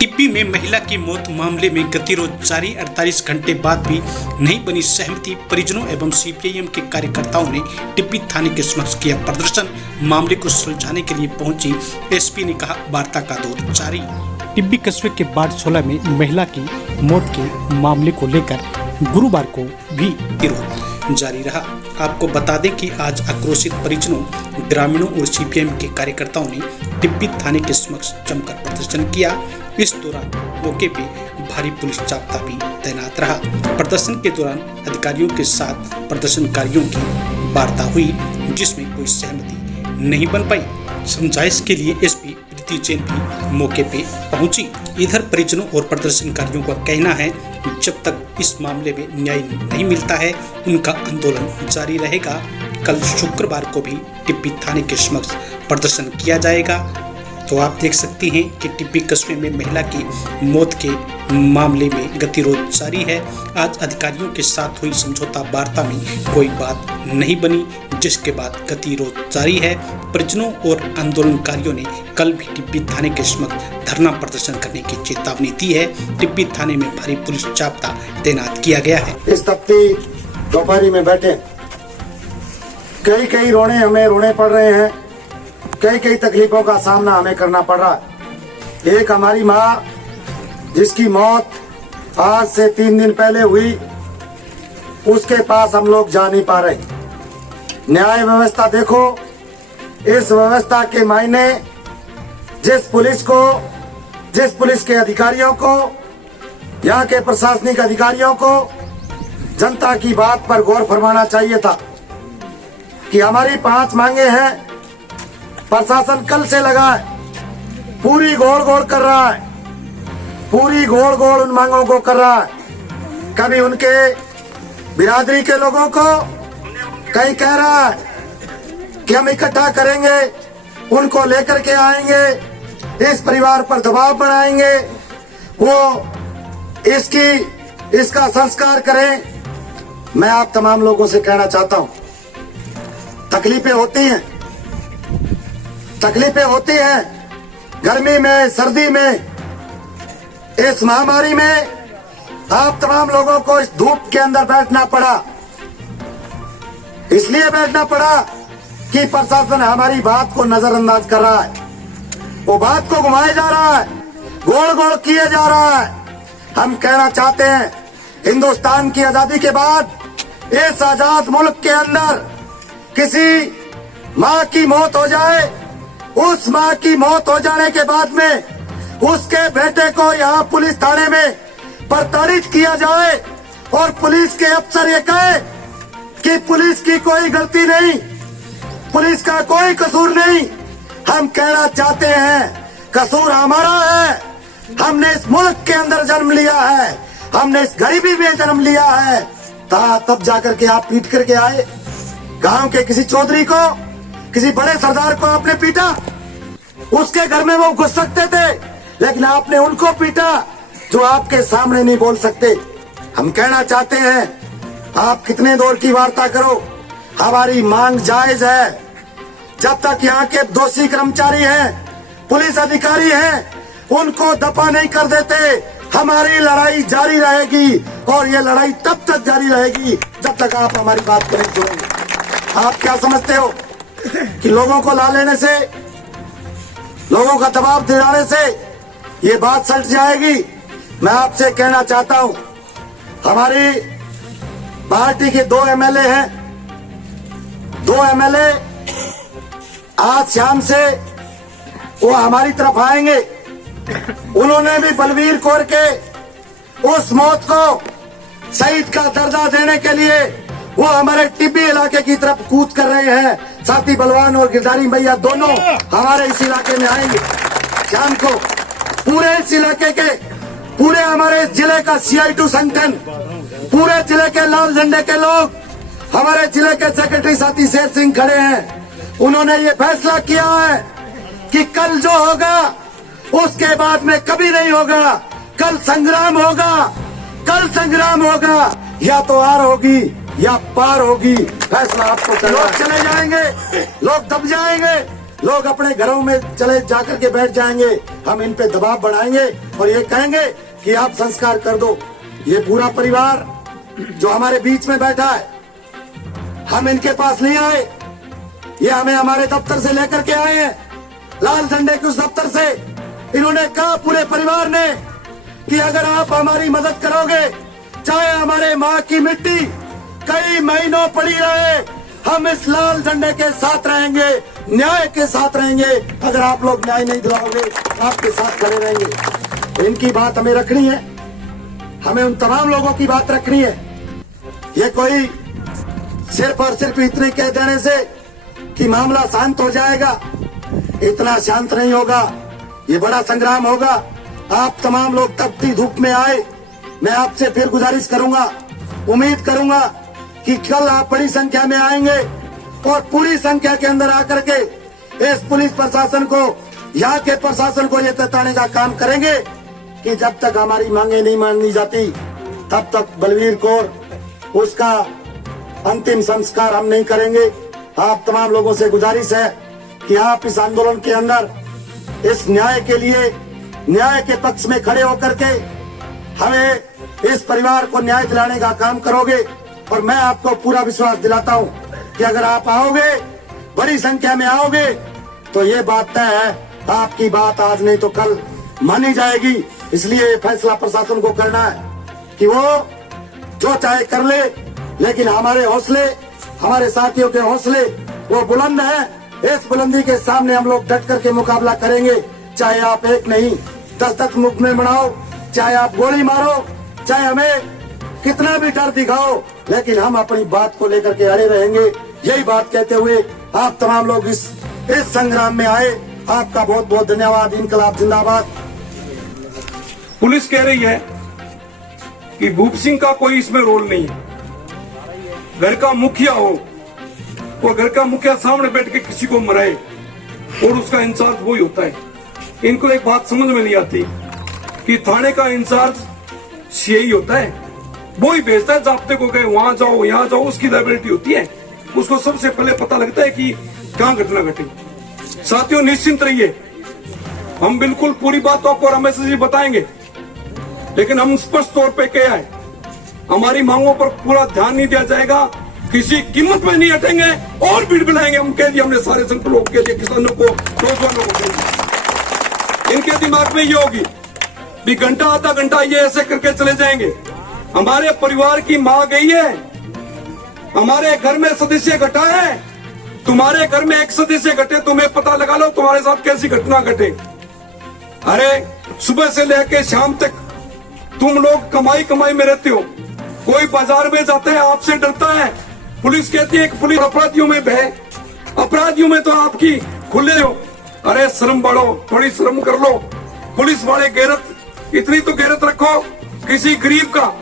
टिब्बी में महिला की मौत मामले में गतिरोध जारी। 48 घंटे बाद भी नहीं बनी सहमति। परिजनों एवं सीपीआईएम के कार्यकर्ताओं ने टिब्बी थाने के समक्ष किया प्रदर्शन। मामले को सुलझाने के लिए पहुंची एसपी ने कहा, वार्ता का दौर जारी। टिब्बी कस्बे के वार्ड 16 में महिला की मौत के मामले को लेकर गुरुवार को भी विरोध जारी रहा। आपको बता दें कि आज आक्रोशित परिजनों, ग्रामीणों और सीपीएम के कार्यकर्ताओं ने टिब्बी थाने के समक्ष जमकर प्रदर्शन किया। इस दौरान मौके पे भारी पुलिस जाब्ता भी तैनात रहा। प्रदर्शन के दौरान अधिकारियों के साथ प्रदर्शनकारियों की वार्ता हुई, जिसमें कोई सहमति नहीं बन पाई। समझाइश के लिए एसपी प्रीति जैन भी मौके पे पहुंची। इधर परिजनों और प्रदर्शनकारियों का कहना है, जब तक इस मामले में न्याय नहीं मिलता है उनका आंदोलन जारी रहेगा। कल शुक्रवार को भी टिब्बी थाने के समक्ष प्रदर्शन किया जाएगा। तो आप देख सकते हैं कि टिब्बी कस्बे में महिला की मौत के मामले में गतिरोध जारी है। आज अधिकारियों के साथ हुई समझौता वार्ता में कोई बात नहीं बनी, जिसके बाद गतिरोध जारी है। परिजनों और आंदोलनकारियों ने कल भी टिब्बी थाने के समक्ष धरना प्रदर्शन करने की चेतावनी दी है। टिब्बी थाने में भारी पुलिस जाब्ता तैनात किया गया है। इस तपती दोपहरी में बैठे कई रोने हमें रोने पड़ रहे हैं। कई तकलीफों का सामना हमें करना पड़ रहा है। एक हमारी माँ जिसकी मौत आज से 3 दिन पहले हुई, उसके पास हम लोग जा नहीं पा रहे। न्याय व्यवस्था देखो, इस व्यवस्था के मायने जिस पुलिस के अधिकारियों को, यहाँ के प्रशासनिक अधिकारियों को जनता की बात पर गौर फरमाना चाहिए था कि हमारी 5 मांगे हैं। प्रशासन कल से लगा है, पूरी गोल कर रहा है, पूरी गोल उन मांगों को कर रहा है। कभी उनके बिरादरी के लोगों को कहीं कह रहा है कि हम इकट्ठा करेंगे, उनको लेकर के आएंगे, इस परिवार पर दबाव बनाएंगे, वो इसका संस्कार करें। मैं आप तमाम लोगों से कहना चाहता हूं, तकलीफें होती हैं गर्मी में, सर्दी में, इस महामारी में आप तमाम लोगों को इस धूप के अंदर बैठना पड़ा। इसलिए बैठना पड़ा कि प्रशासन हमारी बात को नजरअंदाज कर रहा है, वो बात को घुमाया जा रहा है, गोल किए जा रहा है। हम कहना चाहते हैं, हिंदुस्तान की आजादी के बाद इस आजाद मुल्क के अंदर किसी माँ की मौत हो जाए, उस माँ की मौत हो जाने के बाद में उसके बेटे को यहाँ पुलिस थाने में प्रताड़ित किया जाए और पुलिस के अफसर ये कहे कि पुलिस की कोई गलती नहीं, पुलिस का कोई कसूर नहीं। हम कहना चाहते हैं, कसूर हमारा है। हमने इस मुल्क के अंदर जन्म लिया है, हमने इस गरीबी में जन्म लिया है। तब जाकर के आप पीट करके आए। गांव के किसी चौधरी को, किसी बड़े सरदार को आपने पीटा, उसके घर में वो घुस सकते थे, लेकिन आपने उनको पीटा जो आपके सामने नहीं बोल सकते। हम कहना चाहते हैं, आप कितने दौर की वार्ता करो, हमारी मांग जायज है। जब तक यहाँ के दोषी कर्मचारी हैं, पुलिस अधिकारी हैं, उनको दफा नहीं कर देते, हमारी लड़ाई जारी रहेगी। और ये लड़ाई तब तक जारी रहेगी जब तक आप हमारी बात को नहीं सुनेंगे। आप क्या समझते हो कि लोगों को ला लेने से, लोगों का दबाव दिलाने से ये बात सल्ट जाएगी? मैं आपसे कहना चाहता हूं, हमारी पार्टी के 2 एमएलए हैं। 2 एमएलए आज शाम से वो हमारी तरफ आएंगे। उन्होंने भी बलवीर कौर के उस मौत को शहीद का दर्जा देने के लिए वो हमारे टिब्बी इलाके की तरफ कूच कर रहे हैं। साथी बलवान और गिरधारी भैया दोनों हमारे इस इलाके में आएंगे शाम को। पूरे इस इलाके के, पूरे हमारे जिले का CI2 संगठन, पूरे जिले के लाल झंडे के लोग, हमारे जिले के सेक्रेटरी साथी शेर सिंह खड़े हैं। उन्होंने ये फैसला किया है कि कल जो होगा उसके बाद में कभी नहीं होगा। कल संग्राम होगा, या तो हार होगी या पार होगी। फैसला आपको, लोग चले जाएंगे, लोग दब जाएंगे, लोग अपने घरों में चले जाकर के बैठ जाएंगे। हम इन पे दबाव बढ़ाएंगे और ये कहेंगे कि आप संस्कार कर दो। ये पूरा परिवार जो हमारे बीच में बैठा है, हम इनके पास नहीं आए, ये हमें हमारे दफ्तर से लेकर के आए हैं, लाल झंडे के उस दफ्तर से। इन्होंने कहा पूरे परिवार ने कि अगर आप हमारी मदद करोगे, चाहे हमारे माँ की मिट्टी कई महीनों पड़ी रहे, हम इस लाल झंडे के साथ रहेंगे, न्याय के साथ रहेंगे। अगर आप लोग न्याय नहीं दिलाओगे, आपके साथ खड़े रहेंगे। इनकी बात हमें रखनी है, हमें उन तमाम लोगों की बात रखनी है। ये कोई सिर्फ और सिर्फ इतने कह देने से कि मामला शांत हो जाएगा, इतना शांत नहीं होगा। ये बड़ा संग्राम होगा। आप तमाम लोग तपती धूप में आए। मैं आपसे फिर गुजारिश करूंगा, उम्मीद करूंगा कि कल आप बड़ी संख्या में आएंगे और पूरी संख्या के अंदर आकर के इस पुलिस प्रशासन को, यहाँ के प्रशासन को ये बताने का काम करेंगे कि जब तक हमारी मांगे नहीं मानी जाती, तब तक बलवीर कौर उसका अंतिम संस्कार हम नहीं करेंगे। आप तमाम लोगों से गुजारिश है कि आप इस आंदोलन के अंदर इस न्याय के लिए, न्याय के पक्ष में खड़े होकर के हमें इस परिवार को न्याय दिलाने का काम करोगे। और मैं आपको पूरा विश्वास दिलाता हूं कि अगर आप आओगे, बड़ी संख्या में आओगे, तो ये बात तय है, आपकी बात आज नहीं तो कल मानी जाएगी। इसलिए ये फैसला प्रशासन को करना है कि वो जो चाहे कर ले, लेकिन हमारे हौसले, हमारे साथियों के हौसले वो बुलंद है। इस बुलंदी के सामने हम लोग डट करके मुकाबला करेंगे। चाहे आप एक नहीं 10 मुख में बनाओ, चाहे आप गोली मारो, चाहे हमें कितना भी डर दिखाओ, लेकिन हम अपनी बात को लेकर के अड़े रहेंगे। यही बात कहते हुए आप तमाम लोग इस संग्राम में आए, आपका बहुत बहुत धन्यवाद। इनकलाब जिंदाबाद। पुलिस कह रही है कि भूप सिंह का कोई इसमें रोल नहीं है। घर का मुखिया हो और घर का मुखिया सामने बैठ के किसी को मराए और उसका इंचार्ज वही होता है। इनको एक बात समझ में नहीं आती कि थाने का इंचार्ज सीआई होता है, वो ही भेजता है जाप्ते को, कहे वहां जाओ यहाँ जाओ, उसकी लायबिलिटी होती है। उसको सबसे पहले पता लगता है कि कहाँ घटना घटी। साथियों निश्चिंत रहिए, हम बिल्कुल पूरी बात आपको रमेश जी बताएंगे, लेकिन हम स्पष्ट तौर पे क्या है, हमारी मांगों पर पूरा ध्यान नहीं दिया जाएगा, किसी कीमत में नहीं हटेंगे और भीड़ बनाएंगे। हम कह दिया, हमने सारे संगठन लोग कह दिया, किसानों को, नौजवानों को कह दिया। इनके दिमाग में ये होगी भी घंटा आधा घंटा ये ऐसे करके चले जाएंगे। हमारे परिवार की मां गई है, हमारे घर में सदस्य घटा है, तुम्हारे घर में एक सदस्य घटे, तुम्हें पता लगा लो तुम्हारे साथ कैसी घटना घटे। अरे सुबह से लेकर शाम तक तुम लोग कमाई कमाई में रहते हो। कोई बाजार में जाता है आपसे डरता है, पुलिस कहती है कि पुलिस अपराधियों में भय, अपराधियों में तो आपकी खुले हो। अरे शर्म बढ़ो, थोड़ी शर्म कर लो। पुलिस वाले गैरत, इतनी तो गैरत रखो, किसी गरीब का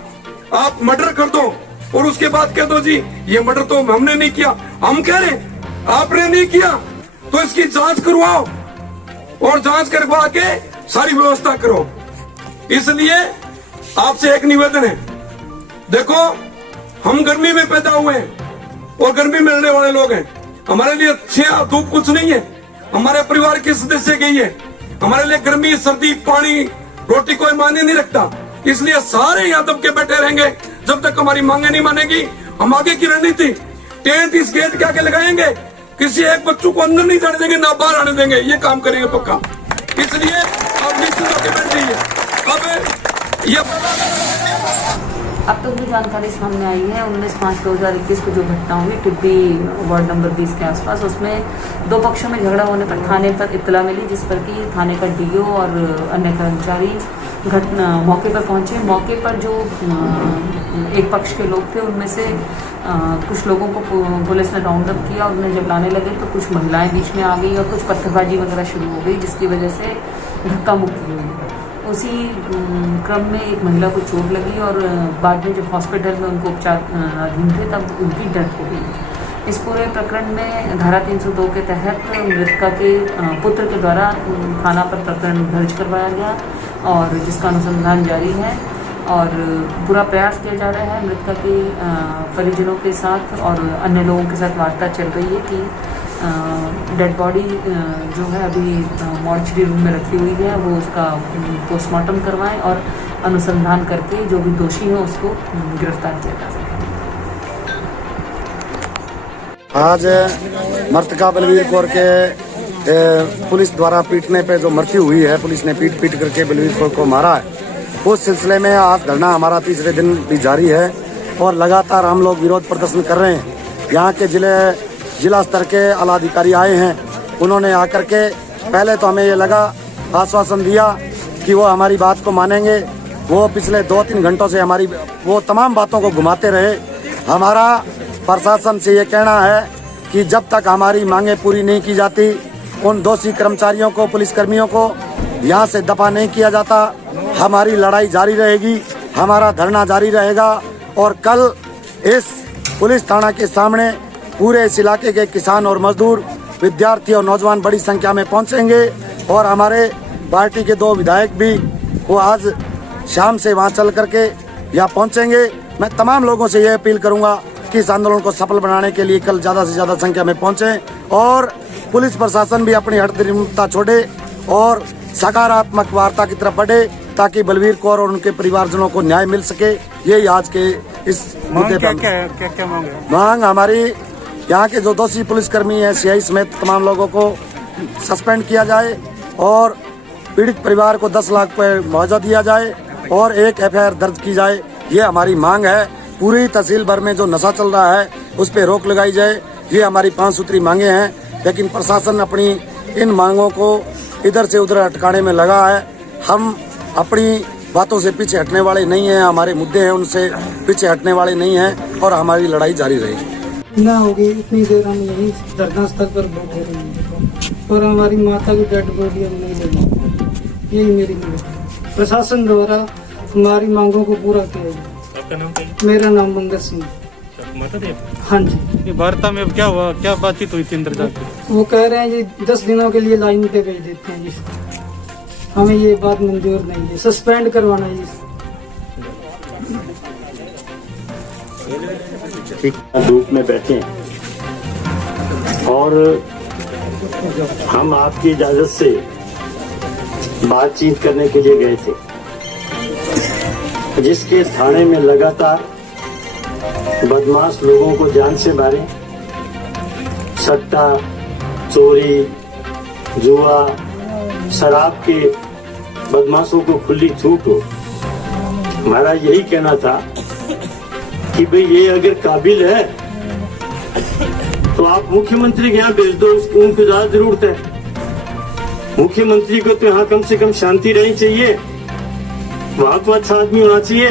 आप मर्डर कर दो और उसके बाद कह दो जी ये मर्डर तो हमने नहीं किया। हम कह रहे आपने नहीं किया तो इसकी जांच करवाओ और जांच करवा के सारी व्यवस्था करो। इसलिए आपसे एक निवेदन है, देखो हम गर्मी में पैदा हुए हैं और गर्मी में रहने वाले लोग हैं। हमारे लिए छह धूप कुछ नहीं है। हमारे परिवार के सदस्य गई है, हमारे लिए गर्मी सर्दी पानी रोटी कोई मायने नहीं रखता। इसलिए सारे यहाँ दब के बैठे रहेंगे जब तक हमारी मांगे नहीं मानेगी। हम आगे की रणनीति टेंट इस गेट के आगे लगाएंगे, किसी एक बच्चों को अंदर नहीं जाने देंगे, ना बाहर आने देंगे, ये काम करेंगे पक्का। इसलिए आप निश्चित होकर बैठ जाइए। अब ये अब तक जो जानकारी सामने आई है 19/5/2021 को जो घटना हुई टिब्बी वार्ड नंबर 20 के आसपास, उसमें 2 पक्षों में झगड़ा होने पर थाने पर इत्तला मिली, जिस पर कि थाने का डीओ और अन्य कर्मचारी घटना मौके पर पहुंचे। मौके पर जो एक पक्ष के लोग थे उनमें से कुछ लोगों को पुलिस ने राउंड अप किया और उन्हें जब लाने लगे तो कुछ महिलाएं बीच में आ गई और कुछ पत्थरबाजी वगैरह शुरू हो गई, जिसकी वजह से धक्का मुक्की हुई। उसी क्रम में एक महिला को चोट लगी और बाद में जब हॉस्पिटल में उनको उपचार अधीन थे तब उनकी डेथ हो गई। इस पूरे प्रकरण में धारा 302 के तहत मृतका के पुत्र के द्वारा थाना पर प्रकरण दर्ज करवाया गया और जिसका अनुसंधान जारी है और पूरा प्रयास किया जा रहा है मृतका के परिजनों के साथ और अन्य लोगों के साथ वार्ता चल रही है कि डेड बॉडी जो है अभी मॉर्चरी रूम में रखी हुई है, वो उसका पोस्टमार्टम करवाएं और अनुसंधान करके जो भी दोषी है उसको गिरफ्तार किया जा सके। आज मृतका बलवीर कौर के पुलिस द्वारा पीटने पे जो मृत्यु हुई है, पुलिस ने पीट करके बलवीर कौर को मारा है, उस सिलसिले में आज धरना हमारा तीसरे दिन भी जारी है और लगातार हम लोग विरोध प्रदर्शन कर रहे हैं। यहाँ के जिला स्तर के आला अधिकारी आए हैं, उन्होंने आकर के पहले तो हमें ये लगा, आश्वासन दिया कि वो हमारी बात को मानेंगे। वो पिछले 2-3 घंटों से हमारी वो तमाम बातों को घुमाते रहे। हमारा प्रशासन से ये कहना है कि जब तक हमारी मांगे पूरी नहीं की जाती, उन दोषी कर्मचारियों को, पुलिसकर्मियों को यहाँ से दफा नहीं किया जाता, हमारी लड़ाई जारी रहेगी, हमारा धरना जारी रहेगा। और कल इस पुलिस थाना के सामने पूरे इस इलाके के किसान और मजदूर, विद्यार्थी और नौजवान बड़ी संख्या में पहुंचेंगे और हमारे पार्टी के 2 विधायक भी वो आज शाम से वहां चल करके यहाँ पहुंचेंगे। मैं तमाम लोगों से ये अपील करूंगा कि इस आंदोलन को सफल बनाने के लिए कल ज्यादा से ज्यादा संख्या में पहुंचे और पुलिस प्रशासन भी अपनी हठधर्मिता छोड़े और सकारात्मक वार्ता की तरफ बढ़े, ताकि बलवीर कौर और उनके परिवारजनों को न्याय मिल सके। यही आज के इस मुद्दे पर क्या मांग हमारी, यहाँ के जो दोषी पुलिसकर्मी हैं, सीआई समेत तमाम लोगों को सस्पेंड किया जाए और पीड़ित परिवार को 10 लाख रुपए मुआवजा दिया जाए और एक एफआईआर दर्ज की जाए। ये हमारी मांग है। पूरी तहसील भर में जो नशा चल रहा है उस पर रोक लगाई जाए। ये हमारी 5 सूत्री मांगे हैं, लेकिन प्रशासन अपनी इन मांगों को इधर से उधर अटकाने में लगा है। हम अपनी बातों से पीछे हटने वाले नहीं हैं, हमारे मुद्दे हैं उनसे पीछे हटने वाले नहीं हैं और हमारी लड़ाई जारी रहेगी। ना होगी इतनी देर हम यही धरना स्थल पर बैठे रहेंगे और हमारी माता की डेड बॉडी हम नहीं लेंगे। यही मेरी मांग है, प्रशासन द्वारा हमारी मांगों को पूरा किया जाए। आपका नाम क्या है? मेरा नाम मंगल सिंह। माता देव। हाँ जी। ये वार्ता में अब क्या हुआ, क्या बातचीत हुई थी अंदर जाके? वो कह रहे हैं ये 10 दिनों के लिए लाइन पे भेज देते हैं जी, हमें ये बात मंजूर नहीं है, सस्पेंड करवाना है। धूप में बैठे हैं और हम आपकी इजाजत से बातचीत करने के लिए गए थे, जिसके थाने में लगातार बदमाश लोगों को जान से मारे, सट्टा, चोरी, जुआ, शराब के बदमाशों को खुली छूट हो। हमारा यही कहना था कि भाई ये अगर काबिल है तो आप मुख्यमंत्री के यहाँ भेज दो, उनको ज्यादा जरूरत है। मुख्यमंत्री को तो यहाँ कम से कम शांति रहनी चाहिए, वहां तो अच्छा आदमी होना चाहिए,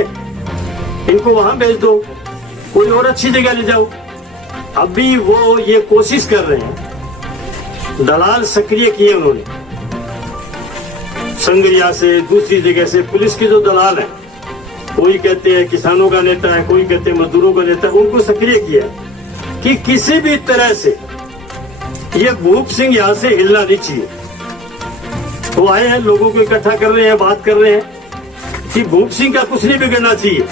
इनको वहां भेज दो, कोई और अच्छी जगह ले जाओ। अभी वो ये कोशिश कर रहे हैं, दलाल सक्रिय किए उन्होंने, संगरिया से, दूसरी जगह से, पुलिस के जो दलाल हैं, कोई कहते हैं किसानों का नेता है, कोई कहते हैं मजदूरों का नेता है, उनको सक्रिय किया कि किसी भी तरह से ये भूप सिंह यहाँ से हिलना नहीं चाहिए। वो आए हैं, लोगों को इकट्ठा कर रहे हैं, बात कर रहे हैं कि भूप सिंह का कुछ नहीं बिगड़ना चाहिए।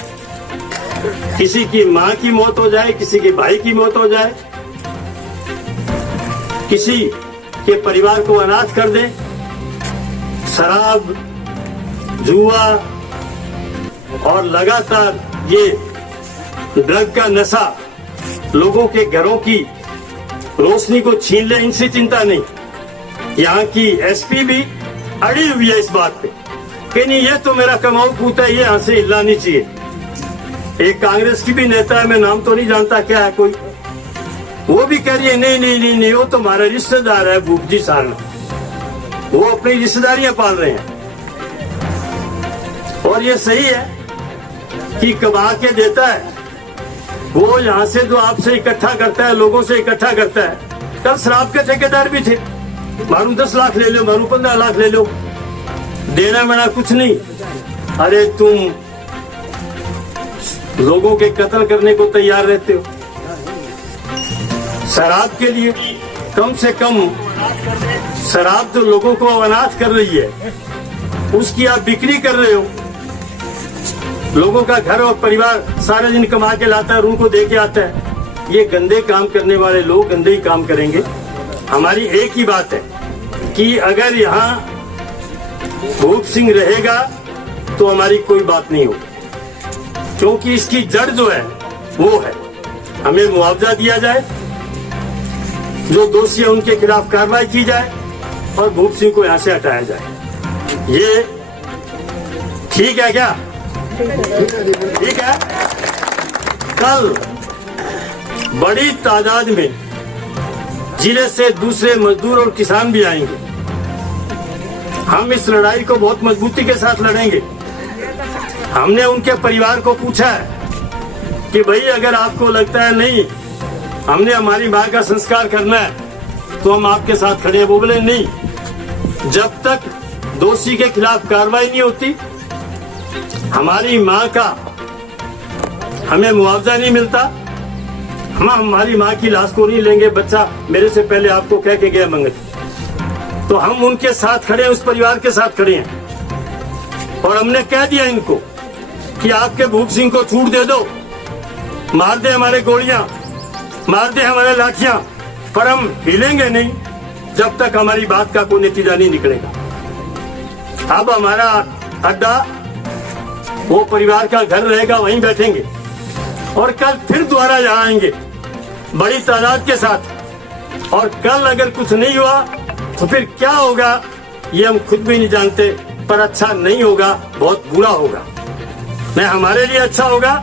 किसी की माँ की मौत हो जाए, किसी के भाई की मौत हो जाए, किसी के परिवार को अनाथ कर दे, शराब, जुआ और लगातार ये ड्रग का नशा लोगों के घरों की रोशनी को छीन ले, इनसे चिंता नहीं। यहाँ की एसपी भी अड़ी हुई है इस बात पे कि नहीं, ये तो मेरा कमाऊ पूता है, ये यहाँ से हिलना नहीं चाहिए। एक कांग्रेस की भी नेता है, मैं नाम तो नहीं जानता क्या है कोई, वो भी कह रही है नहीं नहीं नहीं नहीं, वो तो हमारा रिश्तेदार है भूप जी सारण, वो अपनी रिश्तेदारियां पाल रहे हैं। और ये सही है कि कमा के देता है, वो यहाँ से जो आपसे इकट्ठा करता है, लोगों से इकट्ठा करता है। कल शराब के ठेकेदार भी थे, मारू 10 लाख ले लो, मारू 15 लाख ले लो, देना मना कुछ नहीं। अरे तुम लोगों के कत्ल करने को तैयार रहते हो, शराब के लिए कम से कम शराब जो लोगों को अनाथ कर रही है, उसकी आप बिक्री कर रहे हो। लोगों का घर और परिवार सारे दिन कमा के लाता है और उनको दे के आता है। ये गंदे काम करने वाले लोग गंदे ही काम करेंगे। हमारी एक ही बात है कि अगर यहाँ भूप सिंह रहेगा तो हमारी कोई बात नहीं होगी, क्योंकि इसकी जड़ जो है वो है हमें मुआवजा दिया जाए, जो दोषी है उनके खिलाफ कार्रवाई की जाए और भूप सिंह को यहाँ से हटाया जाए। ये ठीक है क्या? ठीक है। कल बड़ी तादाद में जिले से दूसरे मजदूर और किसान भी आएंगे। हम इस लड़ाई को बहुत मजबूती के साथ लड़ेंगे। हमने उनके परिवार को पूछा है कि भाई अगर आपको लगता है नहीं हमने हमारी मां का संस्कार करना है तो हम आपके साथ खड़े हैं। वो बोले नहीं, जब तक दोषी के खिलाफ कार्रवाई नहीं होती, हमारी मां का हमें मुआवजा नहीं मिलता, हम हमारी मां की लाश को नहीं लेंगे। बच्चा मेरे से पहले आपको कह के गया मंगल, तो हम उनके साथ खड़े हैं, उस परिवार के साथ खड़े हैं। और हमने कह दिया इनको कि आपके भूप सिंह को छूट दे दो, मार दे हमारे गोलियां, मार दे हमारे लाठियां, पर हम हिलेंगे नहीं जब तक हमारी बात का कोई नतीजा नहीं निकलेगा। अब हमारा अड्डा वो परिवार का घर रहेगा, वहीं बैठेंगे और कल फिर दोबारा यहाँ आएंगे बड़ी तादाद के साथ। और कल अगर कुछ नहीं हुआ तो फिर क्या होगा ये हम खुद भी नहीं जानते, पर अच्छा नहीं होगा, बहुत बुरा होगा। न हमारे लिए अच्छा होगा,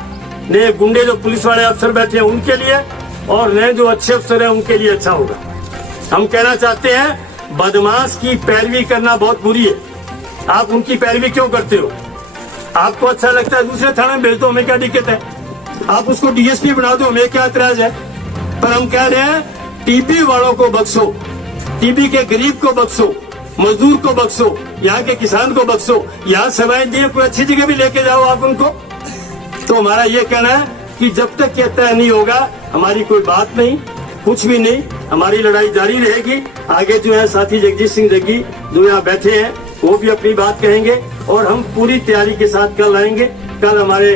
नए गुंडे जो पुलिस वाले अफसर बैठे हैं उनके लिए, और नए जो अच्छे अफसर हैं उनके लिए अच्छा होगा। हम कहना चाहते हैं बदमाश की पैरवी करना बहुत बुरी है। आप उनकी पैरवी क्यों करते हो? आपको अच्छा लगता है दूसरे थाने में भेज दो, हमें क्या दिक्कत है? आप उसको डीएसपी बना दो, हमें क्या एतराज है? पर हम कह रहे हैं टीबी वालों को बख्शो, टीबी के गरीब को बख्शो, मजदूर को बख्शो, यहाँ के किसान को बख्शो, यहाँ सेवाएं दिए कोई अच्छी जगह भी लेके जाओ आप उनको। तो हमारा ये कहना है कि जब तक ये तय नहीं होगा हमारी कोई बात नहीं, कुछ भी नहीं, हमारी लड़ाई जारी रहेगी। आगे जो है साथी जगजीत सिंह जग्गी जो यहाँ बैठे हैं वो भी अपनी बात कहेंगे और हम पूरी तैयारी के साथ कल आएंगे। कल हमारे